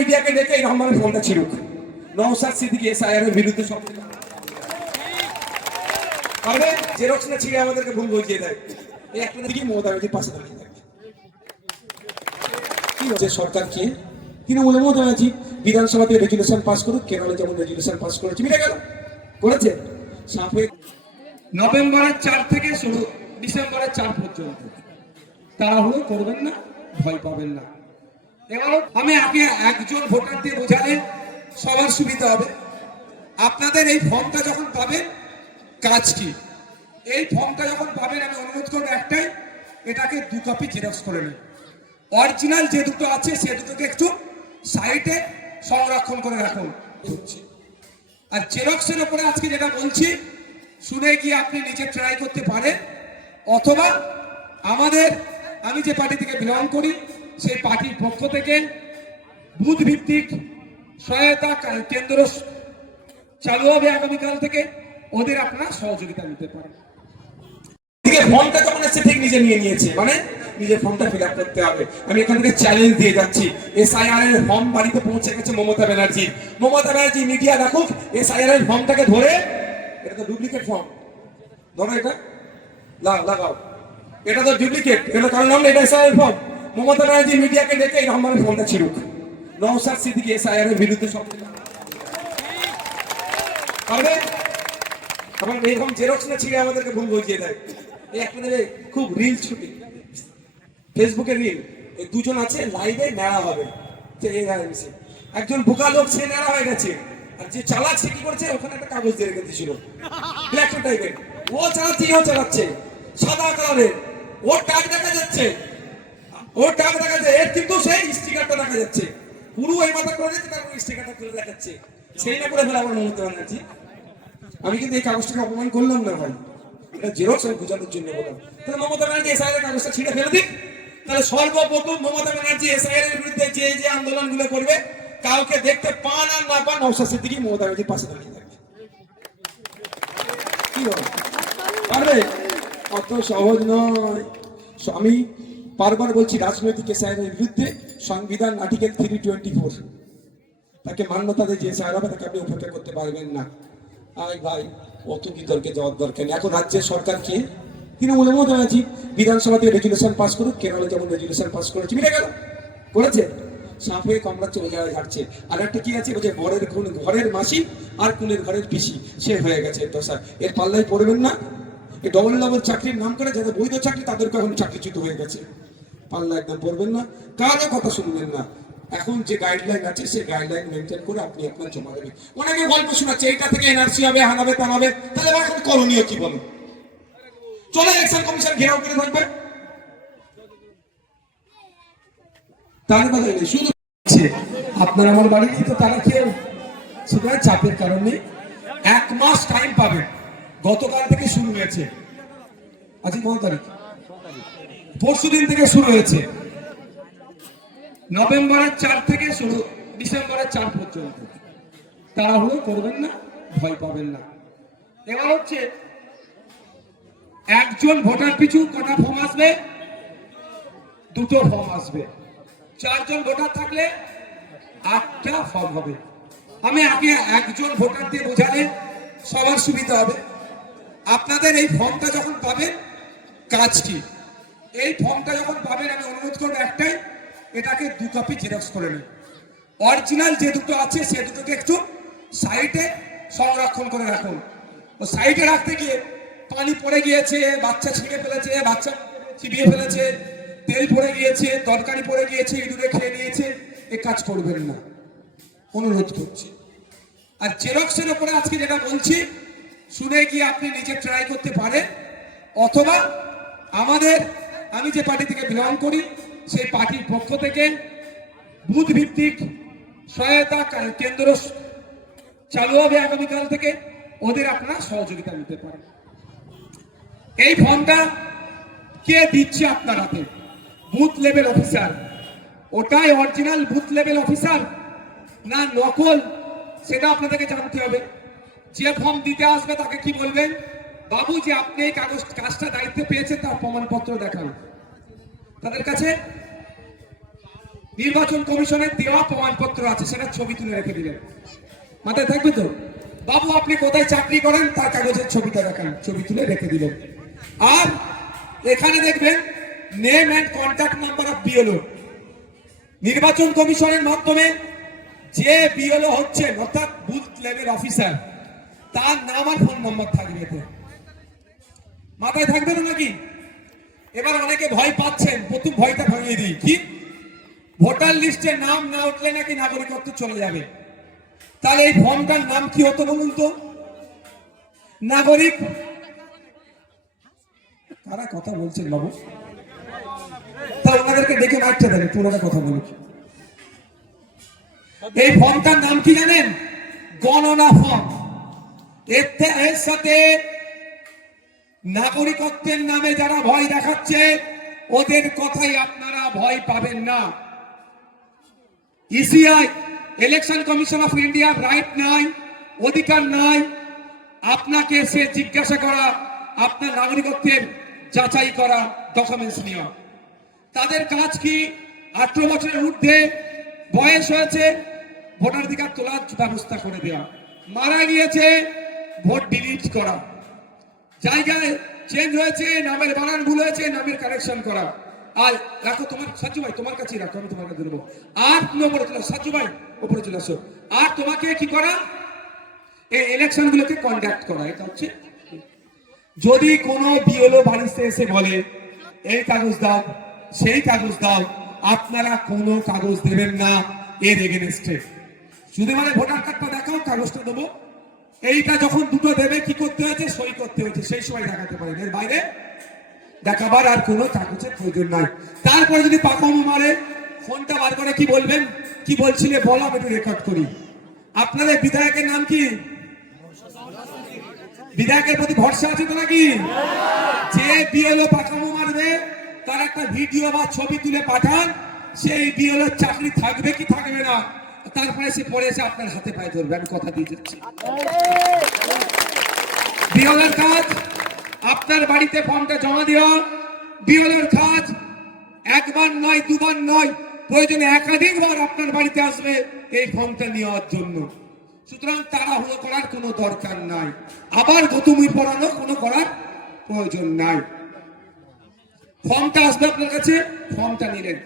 মিডিয়াকে ডেকে এই রহমানের ফোনটা ছিড়ুক। নওসাদ সিদ্দিকি এসআইআর এর বিরুদ্ধে সব পারবে জেরক্স না ছিঁড়ে আমাদেরকে ভুল বুঝিয়ে দেয়। এই একটা দিকে মমতা পাশে দাঁড়িয়ে কি হচ্ছে সরকার মমতা ব্যানার্জি বিধানসভাতে রেজুলেশন পাস করুক, কেরলে যেমন রেজুলেশন পাস করেছে, মিটে গেল। করেছে? সাপে নভেম্বরের চার থেকে শুরু, ডিসেম্বরের চার পর্যন্ত। তাড়াহুড়ো করবেন না, ভয় পাবেন না। এবার আমি আগে একজন ভোটার দিয়ে বোঝালে সবার সুবিধা হবে। আপনাদের এই ফর্মটা যখন পাবেন, কাজ কি? এই ফর্মটা যখন পাবেন, আমি অনুরোধ করব একটাই, এটাকে দু কপি জেরক্স করে নিন। অরিজিনাল যে দুটো আছে, সে দুটোকে একটু সাইডে সংরক্ষণ করে রাখুন। আর জেরক্সের উপরে আজকে যেটা বলছি, শুনে গিয়ে আপনি নিজে ট্রাই করতে পারেন, অথবা আমাদের, আমি যে পার্টি থেকে বিলং করি সেই পার্টির পক্ষ থেকে বুথ ভিত্তিক সহায়তা কেন্দ্র চালু হবে আগামীকাল থেকে। ওদের আপনারা সহযোগিতা নিতে পারেন। ঠিক ফর্মটা যখন এসে ঠিক নিজে নিয়ে নিয়েছে। মানে নিজের ফর্মটা ফিল করতে হবে। আমি এখান থেকে চ্যালেঞ্জ দিয়ে যাচ্ছি। এসআইআর এর ফর্ম বাড়িতে পৌঁছে গেছে মমতা ব্যানার্জি। মমতা ব্যানার্জি মিডিয়া রাখুক এসআইআর এর ফর্মটাকে ধরে, এটা তো ডুপ্লিকেট ফর্ম ধরো এটা। লাগাও এটা তো ডুপ্লিকেট এটা কারণ নাম এটা এসআইআর ফর্ম মমতা ব্যানার্জি মিডিয়াকে ডেকে এই রহমানের ফর্মটা ছিড়ুক। নওসাদ সিদ্দিকি এসআইআর এর বিরুদ্ধে সব পারবে আবার এরকম জেরক্স না ছিঁড়ে আমাদেরকে ভুল বুঝিয়ে দেয়। এই আপনাদের খুব রিল ছুটি। ফেসবুকে রিল এই দুজন আছে লাইভে নেড়া হবে। একজন বোকা লোক, সে নেড়া হয়ে গেছে। আর যে চালাচ্ছে, কি করছে? ওখানে একটা কাগজ দিয়ে রেখে দিয়েছিল। ব্ল্যাক টাইপের ও চালাচ্ছে ও চালাচ্ছে। সাদা কালারের ওর টাক দেখা যাচ্ছে। ওর টাক দেখা যাচ্ছে, এর কিন্তু সেই স্টিকারটা দেখা যাচ্ছে। পুরো এই মাথা করে দিচ্ছে, তারপর স্টিকারটা খুলে দেখাচ্ছে। সেই না করে ফেলে আমার মমতা ব্যানার্জি। আমি কিন্তু এই কাগজটাকে অপমান করলাম না ভাই। এটা জেরক্স আমি বোঝানোর জন্য বললাম। তাহলে মমতা ব্যানার্জি এসআইআর এর কাগজটা ছিঁড়ে ফেলে দিক। তাহলে সর্বপ্রথম মমতা ব্যানার্জি এসআইআর এর বিরুদ্ধে যে যে আন্দোলনগুলো করবে, কাউকে দেখতে পান আর না পান নৌশা সিদ্দিকি মমতা ব্যানার্জির পাশে দাঁড়িয়ে থাকবে। কি বলো? পারবে? অত সহজ নয়। স- আমি বারবার বলছি, রাজনৈতিক এসআইআর এর বিরুদ্ধে সংবিধান আর্টিকেল থ্রি টোয়েন্টি ফোর। তাকে মান্যতা দিয়ে যে স্যার হবে, তাকে আপনি উপেক্ষা করতে পারবেন না। আই ভাই, অত বিতর্কে যাওয়ার দরকার নেই। এখন রাজ্যের সরকার কি? তৃণমূল মমতা ব্যানার্জি। বিধানসভাতে রেজুলেশন পাস করুক, কেরলে যেমন রেজুলেশন পাস করেছে, মিটে গেল। করেছে? সাপে কমরা চলে যাওয়া যাচ্ছে আর একটা কি আছে যে বরের খুন ঘরের মাসি আর কুনের ঘরের পিসি। সে হয়ে গেছে দশা। এর পাল্লায় পড়বেন না। ডবল ডবল চাকরির নাম করে যাদের বৈধ চাকরি তাদেরকে এখন চাকরিচ্যুত হয়ে গেছে। পাল্লা একদম পড়বেন না, কারও কথা শুনবেন না। এখন যে গাইডলাইন আছে, সেই গাইডলাইন মেনটেন করে আপনি আপনার জমা দেবেন। অনেকে গল্প শোনাচ্ছে, এইটা থেকে এনআরসি হবে, হানাবে তানাবে তাহলে এখন করণীয় কি বলো? চলে ইলেকশন কমিশন ঘেরাও করে থাকবে তার শুধু আপনার আমার বাড়িতে তো তারা কেউ সুতরাং চাপের কারণে এক মাস টাইম পাবেন। গতকাল থেকে শুরু হয়েছে। আজকে কত তারিখ? পরশু দিন থেকে শুরু হয়েছে। নভেম্বরের চার থেকে শুরু, ডিসেম্বরের চার পর্যন্ত। তাড়াহুড়ো করবেন না, ভয় পাবেন না। এবার হচ্ছে, একজন ভোটার পিছু কটা ফর্ম আসবে? দুটো ফর্ম আসবে। চারজন ভোটার থাকলে আটটা ফর্ম হবে। আমি আগে একজন ভোটার দিয়ে বোঝালে সবার সুবিধা হবে। আপনাদের এই ফর্মটা যখন পাবেন কাজ কি? এই ফর্মটা যখন পাবেন, আমি অনুরোধ করব একটাই, এটাকে দু কপি জেরক্স করে নিন। অরিজিনাল যে দুটো আছে, সে দুটোকে একটু সাইডে সংরক্ষণ করে রাখুন। ও সাইডে রাখতে গিয়ে পানি পড়ে গিয়েছে, বাচ্চা ছিঁড়ে ফেলেছে, বাচ্চা চিবিয়ে ফেলেছে, তেল পড়ে গিয়েছে, তরকারি পড়ে গিয়েছে, ইঁদুরে খেয়ে নিয়েছে, এ কাজ করবেন না। অনুরোধ করছি। আর জেরক্সের উপরে আজকে যেটা বলছি, শুনে গিয়ে আপনি নিজে ট্রাই করতে পারেন, অথবা আমাদের, আমি যে পার্টি থেকে বিলং করি, সেই পার্টির পক্ষ থেকে বুথ ভিত্তিক সহায়তা কেন্দ্র চালু হবে আগামীকাল থেকে। ওদের আপনারা সহযোগিতা নিতে পারেন। এই ফর্মটা কে দিচ্ছে আপনার হাতে? Booth level officer. ওটাই অরিজিনাল বুথ লেভেল অফিসার না নকল, সেটা আপনাদেরকে জানতে হবে। যে ফর্ম দিতে আসবে তাকে কি বলবেন? বাবু যে আপনি এই কাগজ কাজটা দায়িত্ব পেয়েছেন তার প্রমাণপত্র দেখান। তাদের কাছে নির্বাচন কমিশনের দেওয়া প্রমাণপত্র আছে, সেটা ছবি তুলে রেখে দিলেন। মাথায় থাকবে তো? বাবু, আপনি কোথায় চাকরি করেন তার কাগজের ছবিটা দেখান, ছবি তুলে রেখে দিলেন। আর এখানে দেখবেন name and contact number of BLO নির্বাচন কমিশনের মাধ্যমে যে বিএলও হচ্ছে অর্থাৎ বুথ লেভেল অফিসার তার নাম আর ফোন নাম্বার থাকবে এতে। মাথায় থাকবে না নাকি? এবার অনেকে ভয় পাচ্ছেন, প্রথম ভয়টা ভাঙিয়ে দিই। কি? ভোটার লিস্টে নাম না উঠলে নাকি নাগরিকত্ব চলে যাবে? তাহলে এই ফর্মটার নাম কি হতো বলুন তো? নাগরিক তারা কথা বলছেন বাবু? তা ওনাদেরকে ডেকে মাইকটা দেন পুরোটা কথা বলুক এই ফর্মটার নাম কি জানেন? গণনা ফর্ম। এর সাথে নাগরিকত্বের নামে যারা ভয় দেখাচ্ছে, ওদের কথাই আপনারা ভয় পাবেন না। ইসিআই ইলেকশন কমিশন অফ ইন্ডিয়ার রাইট নাই, অধিকার নাই। আপনাকে সে জিজ্ঞাসা করা, আপনার নাগরিকত্বের যাচাই করা ডকুমেন্টস নেওয়া। তাদের কাজ কি? আঠারো বছরের ঊর্ধ্বে বয়স হয়েছে, ভোটাধিকার তোলার ব্যবস্থা করে দেওয়া। মারা গিয়েছে, ভোট ডিলিট করা। জায়গায় চেঞ্জ হয়েছে নামের বানান ভুল হয়েছে, নামের কারেকশন করা। আর রাখো তোমার সাজু ভাই, তোমার কাছেই রাখো, আমি তোমার কাছে দেবো। তুমি ওপরে চলে সাজু ভাই, ওপরে চলে আসো। আর তোমাকে কি করা? এই ইলেকশন গুলোকে কন্ডাক্ট করা, এটা হচ্ছে। যদি কোনো বিএলও বাড়িতে এসে বলে, এই কাগজ দাও, সেই কাগজ দাও, আপনারা কোনো কাগজ দেবেন না, এর এগেনস্টে শুধু মানে ভোটার কার্ডটা দেখাও, কাগজটা দেবো। এইটা যখন দুটো দেবে, কি করতে হয়েছে? সই করতে হয়েছে। সেই সময় দেখাতে পারেন। এর বাইরে দেখাবার আর কোনো কাগজের প্রয়োজন নাই। তারপরে যদি পাকামো মারে, ফোনটা বার করে কি বলবেন? কি বলছিলে? বলো, আমি একটু রেকর্ড করি। আপনাদের বিধায়কের নাম কি? বিধায়কের প্রতি ভরসা আছে তো নাকি? যে বিএলও পাকামো মারবে, তার একটা ভিডিও বা ছবি তুলে পাঠান। সেই বিএলও চাকরি থাকবে কি থাকবে না? তারপরে সে পরে এসে আপনার হাতে পায়ে ধরবে, আমি কথা দিয়ে দিচ্ছি বিএলওর কাজ, আপনার বাড়িতে ফর্মটা জমা দেওয়া। বিএলওর কাজ, একবার নয়, দুবার নয়, প্রয়োজনে একাধিকবার আপনার বাড়িতে আসবে এই ফর্মটা নেওয়ার জন্য। সুতরাং তাড়াহুড়ো করার কোনো দরকার নাই। আবার গতুমি পড়ানো কোনো করার প্রয়োজন নাই। ফর্মটা আসবে আপনার কাছে, ফর্মটা নিলেন।